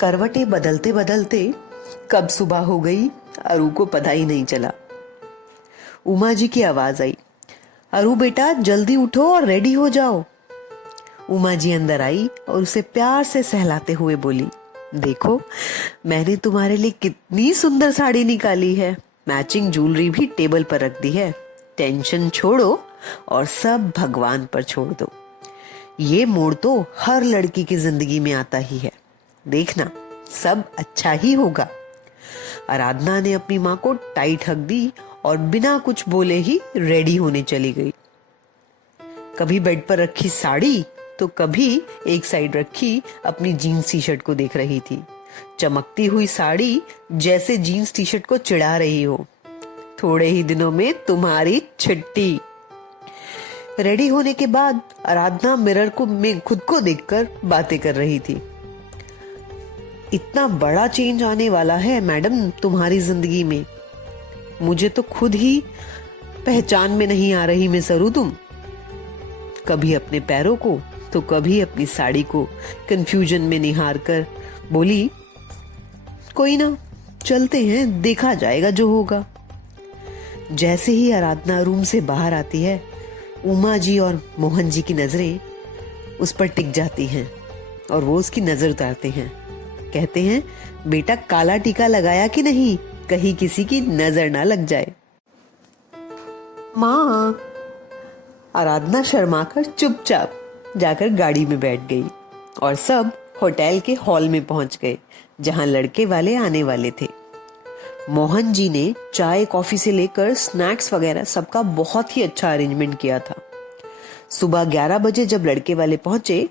करवटें बदलते बदलते कब सुबह हो गई अरु को पता ही नहीं चला। उमा जी की आवाज आई, अरु बेटा जल्दी उठो और रेडी हो जाओ। उमा जी अंदर आई और उसे प्यार से सहलाते हुए बोली, देखो मैंने तुम्हारे लिए कितनी सुंदर साड़ी निकाली है, मैचिंग ज्वेलरी भी टेबल पर रख दी है। टेंशन छोड़ो और सब भगवान पर छोड़ दो। ये मोड़ तो हर लड़की की जिंदगी में आता ही है, देखना सब अच्छा ही होगा। आराधना ने अपनी माँ को टाइट हक दी और बिना कुछ बोले ही रेडी होने चली गई। कभी बेड पर रखी साड़ी तो कभी एक साइड रखी अपनी जीन्स टी शर्ट को देख रही थी। चमकती हुई साड़ी जैसे जीन्स टी शर्ट को चिढ़ा रही हो, थोड़े ही दिनों में तुम्हारी छुट्टी। रेडी होने के बाद आराधना मिरर में खुद को देखकर बातें कर रही थी। इतना बड़ा चेंज आने वाला है मैडम तुम्हारी जिंदगी में, मुझे तो खुद ही पहचान में नहीं आ रही मिस अरु तुम। कभी अपने पैरों को तो कभी अपनी साड़ी को कंफ्यूजन में निहार कर बोली, कोई ना चलते हैं, देखा जाएगा जो होगा। जैसे ही आराधना रूम से बाहर आती है, उमा जी और मोहन जी की नजरें उस पर टिक जाती हैं और वो उसकी नजर उतारते हैं। कहते हैं, बेटा काला टीका लगाया कि नहीं, कहीं किसी की नजर ना लग जाए। माँ, आराधना शर्माकर चुपचाप जाकर गाड़ी में बैठ गई और सब होटल के हॉल में पहुंच गए जहां लड़के वाले आने वाले थे। मोहन जी ने चाय कॉफी से लेकर स्नैक्स वगैरह सबका बहुत ही अच्छा अरेंजमेंट किया था। सुबह 11 बजे जब लड़के वाले पहुंचे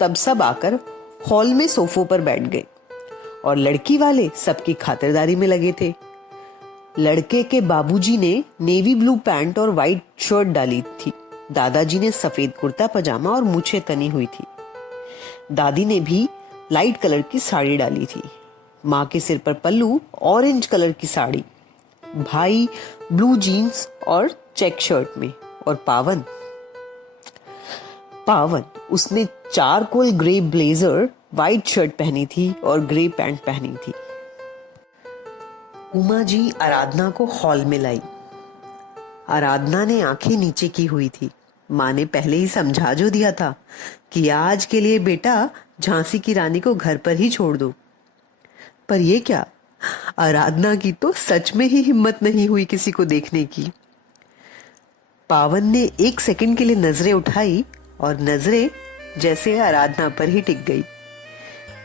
तब सब आकर हॉल में सोफों पर बैठ गए और लड़की वाले सबकी खातिरदारी में लगे थे। लड़के के बाबूजी ने नेवी ब्लू पैंट और व्हाइट शर्ट डाली थी, दादाजी ने सफेद कुर्ता पजामा और मूछें तनी हुई थी, दादी ने भी लाइट कलर की साड़ी डाली थी, माँ के सिर पर पल्लू ऑरेंज कलर की साड़ी, भाई ब्लू जीन्स और चेक शर्ट में, और पावन उसने charcoal grey blazer white shirt पहनी थी और ग्रे पैंट पहनी थी। उमा जी आराधना को हॉल में लाई। आराधना ने आंखें नीचे की हुई थी। माँ ने पहले ही समझा जो दिया था कि आज के लिए बेटा झांसी की रानी को घर पर ही छोड़ दो, पर ये क्या, आराधना की तो सच में ही हिम्मत नहीं हुई किसी को देखने की। पावन ने एक सेकंड के लिए नजरें उठाई और नजरें जैसे आराधना पर ही टिक गई।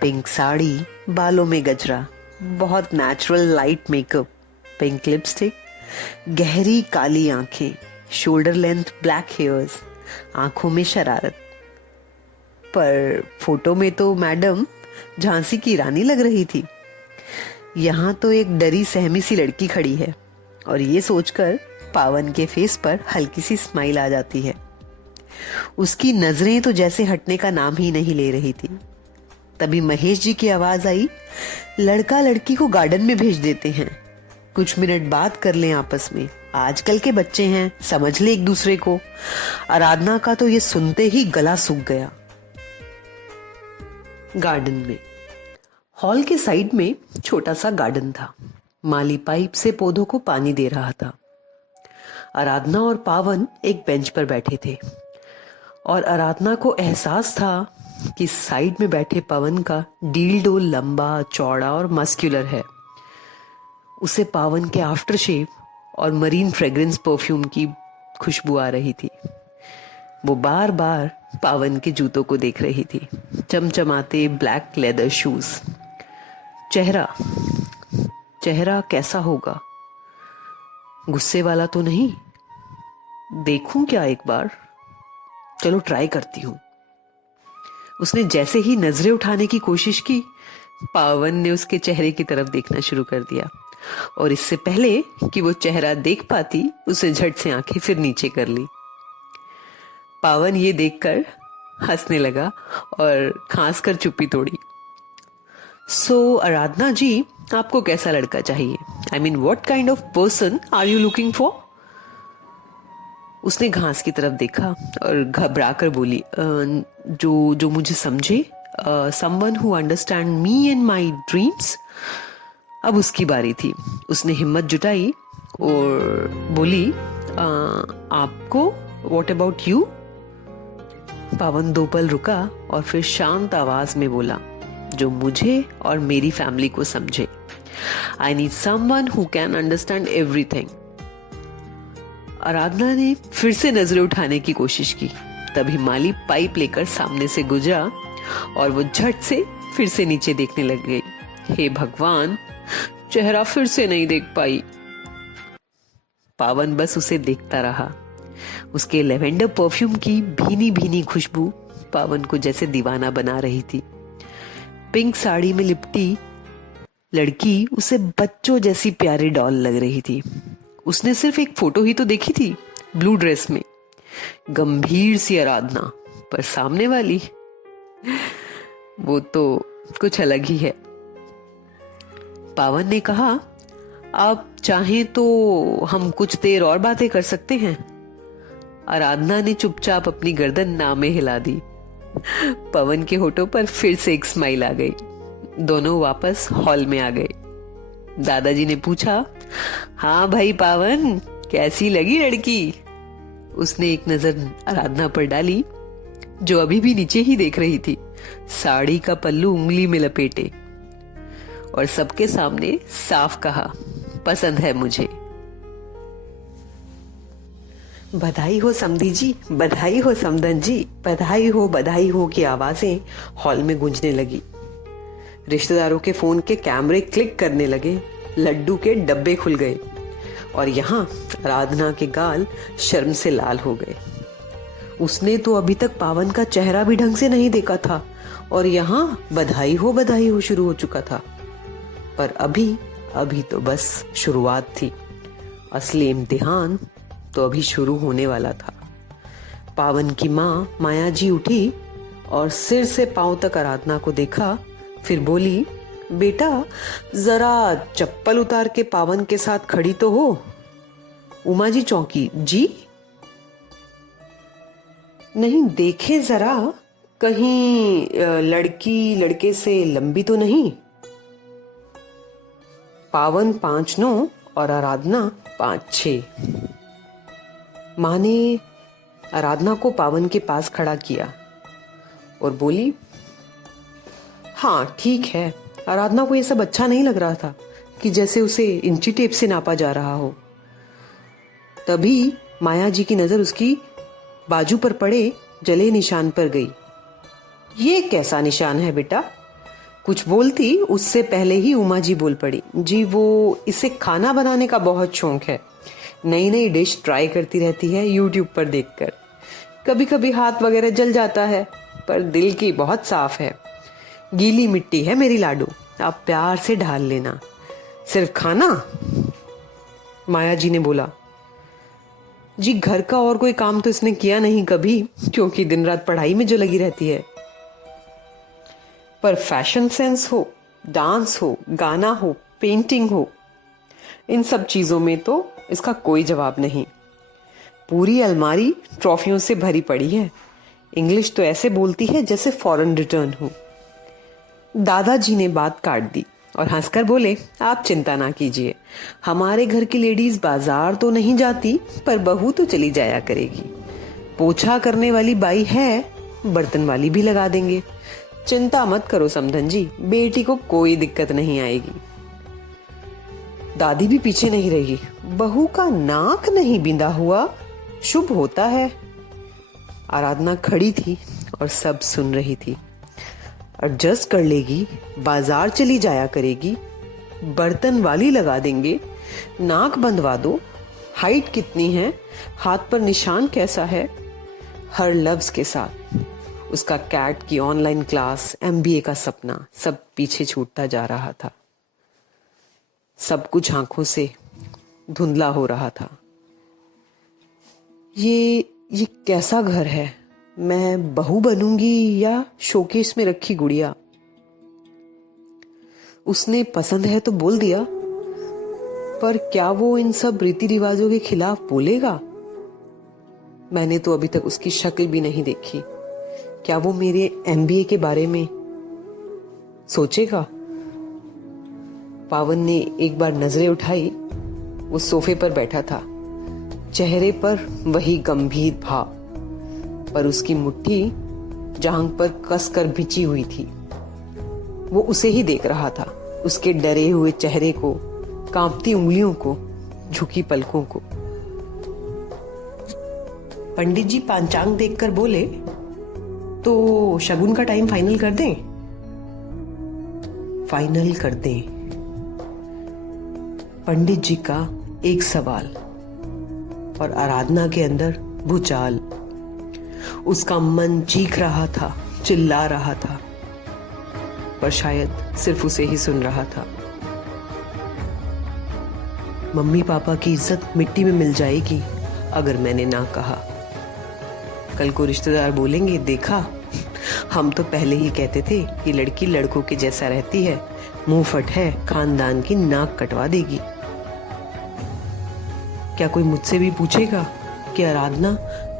पिंक साड़ी, बालों में गजरा, बहुत natural light makeup, pink lipstick, गहरी काली आंखें, शोल्डर लेंथ ब्लैक हेयर्स, आंखों में शरारत। पर फोटो में तो मैडम झांसी की रानी लग रही थी। यहाँ तो एक डरी सहमी सी लड़की खड़ी है और ये सोचकर पावन के फेस पर हल्की सी स्माइल आ जाती है। उसकी नजरें तो जैसे हटने का नाम ही नहीं ले रही थी। तभी महेश जी की आवाज आई, लड़का लड़की को गार्डन में भेज देते हैं, कुछ मिनट बात कर लें आपस में, आजकल के बच्चे हैं, समझ ले एक दूसरे को। आराधना का तो ये सुनते ही गला सूख गया। गार्डन में, हॉल के साइड में छोटा सा गार्डन था। माली पाइप से पौधों को पानी दे रहा था। आराधना और पावन एक बेंच पर बैठे थे और आराधना को एहसास था कि साइड में बैठे पवन का डील्डो लंबा, चौड़ा और मस्कुलर है। उसे पावन के आफ्टर शेव और मरीन फ्रेग्रेंस परफ्यूम की खुशबू आ रही थी। वो बार बार पावन के जूतों को देख रही थी, चमचमाते ब्लैक लेदर शूज। चेहरा कैसा होगा, गुस्से वाला तो नहीं? देखूं क्या एक बार, चलो ट्राई करती हूं। उसने जैसे ही नजरें उठाने की कोशिश की, पावन ने उसके चेहरे की तरफ देखना शुरू कर दिया और इससे पहले कि वो चेहरा देख पाती, उसे झट से आंखें फिर नीचे कर ली। पावन ये देखकर हंसने लगा और खांस कर चुप्पी तोड़ी। सो आराधना जी, आपको कैसा लड़का चाहिए? I mean what kind of person are you looking for? उसने घास की तरफ देखा और घबरा कर बोली, जो मुझे समझे, someone who understand me and my dreams. अब उसकी बारी थी। उसने हिम्मत जुटाई और बोली, आपको, what about you? पावन 2 पल रुका और फिर शांत आवाज में बोला, जो मुझे और मेरी फैमिली को समझे। I need someone who can understand everything. आराधना ने फिर से नजरें उठाने की कोशिश की। तभी माली पाइप लेकर सामने से गुजरा और वो झट से फिर से नीचे देखने लग गई। हे भगवान, चेहरा फिर से नहीं देख पाई। पावन बस उसे देखता रहा। उसके लेवेंडर परफ्यूम की भीनी भीनी खुशबू पावन को जैसे दीवाना बना रही थी। पिंक साड़ी में लिपटी लड़की उसे बच्चों जैसी प्यारी डॉल लग रही थी। उसने सिर्फ एक फोटो ही तो देखी थी, ब्लू ड्रेस में, गंभीर सी आराधना, पर सामने वाली वो तो कुछ अलग ही है। पावन ने कहा, आप चाहें तो हम कुछ देर और बातें कर सकते हैं। आराधना ने चुपचाप अपनी गर्दन नामे हिला दी। पवन के होठों पर फिर से एक स्माइल आ गई। दोनों वापस हॉल में आ गए। दादाजी ने पूछा, हाँ भाई पावन, कैसी लगी लड़की? उसने एक नजर आराधना पर डाली, जो अभी भी नीचे ही देख रही थी, साड़ी का पल्लू उंगली में लपेटे, और सबके सामने साफ कहा, पसंद है मुझे। बधाई हो समधी जी, बधाई हो समधन जी, बधाई हो की आवाजें हॉल में गूंजने लगी। रिश्तेदारों के फोन के कैमरे क्लिक करने लगे, लड्डू के डब्बे खुल गए और यहाँ आराधना के गाल शर्म से लाल हो गए। उसने तो अभी तक पावन का चेहरा भी ढंग से नहीं देखा था और यहाँ बधाई हो शुरू हो चुका था। पर अभी तो बस शुरुआत थी, असली इम्तिहान तो अभी शुरू होने वाला था। पावन की माँ माया जी उठी और सिर से पांव तक आराधना को देखा, फिर बोली, बेटा जरा चप्पल उतार के पावन के साथ खड़ी तो हो। उमा जी चौंकी, जी? नहीं, देखे जरा, कहीं लड़की लड़के से लंबी तो नहीं? पावन 5'9" और आराधना 5'6". माँ ने आराधना को पावन के पास खड़ा किया और बोली, हाँ ठीक है। आराधना को ये सब अच्छा नहीं लग रहा था कि जैसे उसे इंची टेप से नापा जा रहा हो। तभी माया जी की नजर उसकी बाजू पर पड़े जले निशान पर गई। ये कैसा निशान है बेटा? कुछ बोलती उससे पहले ही उमा जी बोल पड़ी, जी वो इसे खाना बनाने का बहुत शौक है, नई नई डिश ट्राई करती रहती है यूट्यूब पर देखकर। कभी कभी हाथ वगैरह जल जाता है, पर दिल की बहुत साफ है। गीली मिट्टी है मेरी लाडू, आप प्यार से ढाल लेना। सिर्फ खाना? माया जी ने बोला, जी घर का और कोई काम तो इसने किया नहीं कभी, क्योंकि दिन रात पढ़ाई में जो लगी रहती है। पर फैशन सेंस हो, डांस हो, गाना हो, पेंटिंग हो, इन सब चीजों में तो इसका कोई जवाब नहीं। पूरी अलमारी ट्रॉफियों से भरी पड़ी है। इंग्लिश तो ऐसे बोलती है जैसे फॉरेन रिटर्न हो। दादाजी ने बात काट दी और हंसकर बोले, आप चिंता ना कीजिए, हमारे घर की लेडीज बाजार तो नहीं जाती, पर बहू तो चली जाया करेगी। पोछा करने वाली बाई है, बर्तन वाली भी लगा देंगे। चिंता मत करो समधन जी, बेटी को कोई दिक्कत नहीं आएगी। दादी भी पीछे नहीं रही, बहू का नाक नहीं बिंदा हुआ शुभ होता है। आराधना खड़ी थी और सब सुन रही थी। एडजस्ट कर लेगी, बाजार चली जाया करेगी, बर्तन वाली लगा देंगे, नाक बंधवा दो, हाइट कितनी है, हाथ पर निशान कैसा है, हर लफ्ज के साथ उसका कैट की ऑनलाइन क्लास, MBA का सपना, सब पीछे छूटता जा रहा था। सब कुछ आंखों से धुंधला हो रहा था। ये कैसा घर है? मैं बहू बनूंगी या शोकेस में रखी गुड़िया? उसने पसंद है तो बोल दिया, पर क्या वो इन सब रीति रिवाजों के खिलाफ बोलेगा? मैंने तो अभी तक उसकी शक्ल भी नहीं देखी। क्या वो मेरे MBA के बारे में सोचेगा। पावन ने एक बार नजरें उठाई। वो सोफे पर बैठा था, चेहरे पर वही गंभीर भाव, पर उसकी मुट्ठी जांघ पर कसकर बिछी हुई थी। वो उसे ही देख रहा था, उसके डरे हुए चेहरे को, कांपती उंगलियों को, झुकी पलकों को। पंडित जी पंचांग देखकर बोले, तो शगुन का टाइम फाइनल कर दें? फाइनल कर दें। पंडित जी का एक सवाल और आराधना के अंदर भूचाल। उसका मन चीख रहा था, चिल्ला रहा था, पर शायद सिर्फ उसे ही सुन रहा था। मम्मी पापा की इज्जत मिट्टी में मिल जाएगी अगर मैंने ना कहा। कल को रिश्तेदार बोलेंगे, देखा, हम तो पहले ही कहते थे कि लड़की लड़कों के जैसा रहती है, मुंह फट है, खानदान की नाक कटवा देगी। क्या कोई मुझसे भी पूछेगा कि आराधना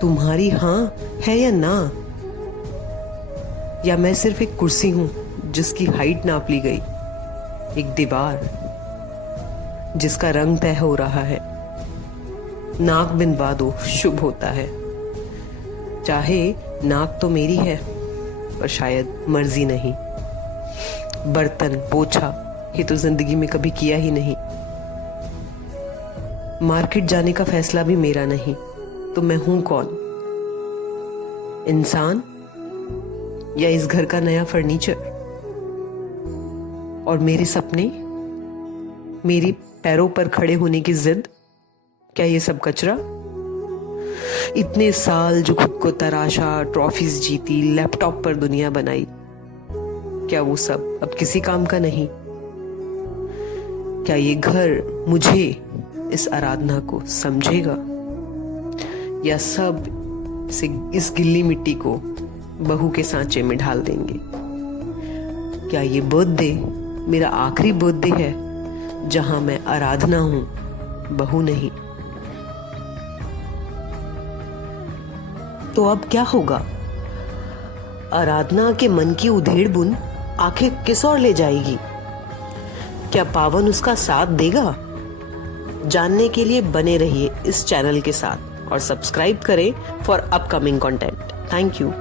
तुम्हारी हाँ है या ना? या मैं सिर्फ एक कुर्सी हूं जिसकी हाइट नाप ली गई, एक दीवार जिसका रंग तय हो रहा है। नाक बिनवा दो, शुभ होता है। चाहे नाक तो मेरी है, पर शायद मर्जी नहीं। बर्तन पोछा ये तो जिंदगी में कभी किया ही नहीं। मार्केट जाने का फैसला भी मेरा नहीं, तो मैं हूं कौन? इंसान या इस घर का नया फर्नीचर? और मेरे सपने, मेरी पैरों पर खड़े होने की जिद, क्या ये सब कचरा? इतने साल जो खुद को तराशा, ट्रॉफीज जीती, लैपटॉप पर दुनिया बनाई, क्या वो सब अब किसी काम का नहीं? क्या ये घर मुझे, इस आराधना को समझेगा, या सब इस गिल्ली मिट्टी को बहू के सांचे में ढाल देंगे? क्या ये बर्थडे मेरा आखिरी बर्थडे है जहां मैं आराधना हूं, बहू नहीं? तो अब क्या होगा? आराधना के मन की उधेड़ बुन आखिर किस ओर ले जाएगी? क्या पावन उसका साथ देगा? जानने के लिए बने रहिए इस चैनल के साथ और सब्सक्राइब करें for upcoming content. Thank you.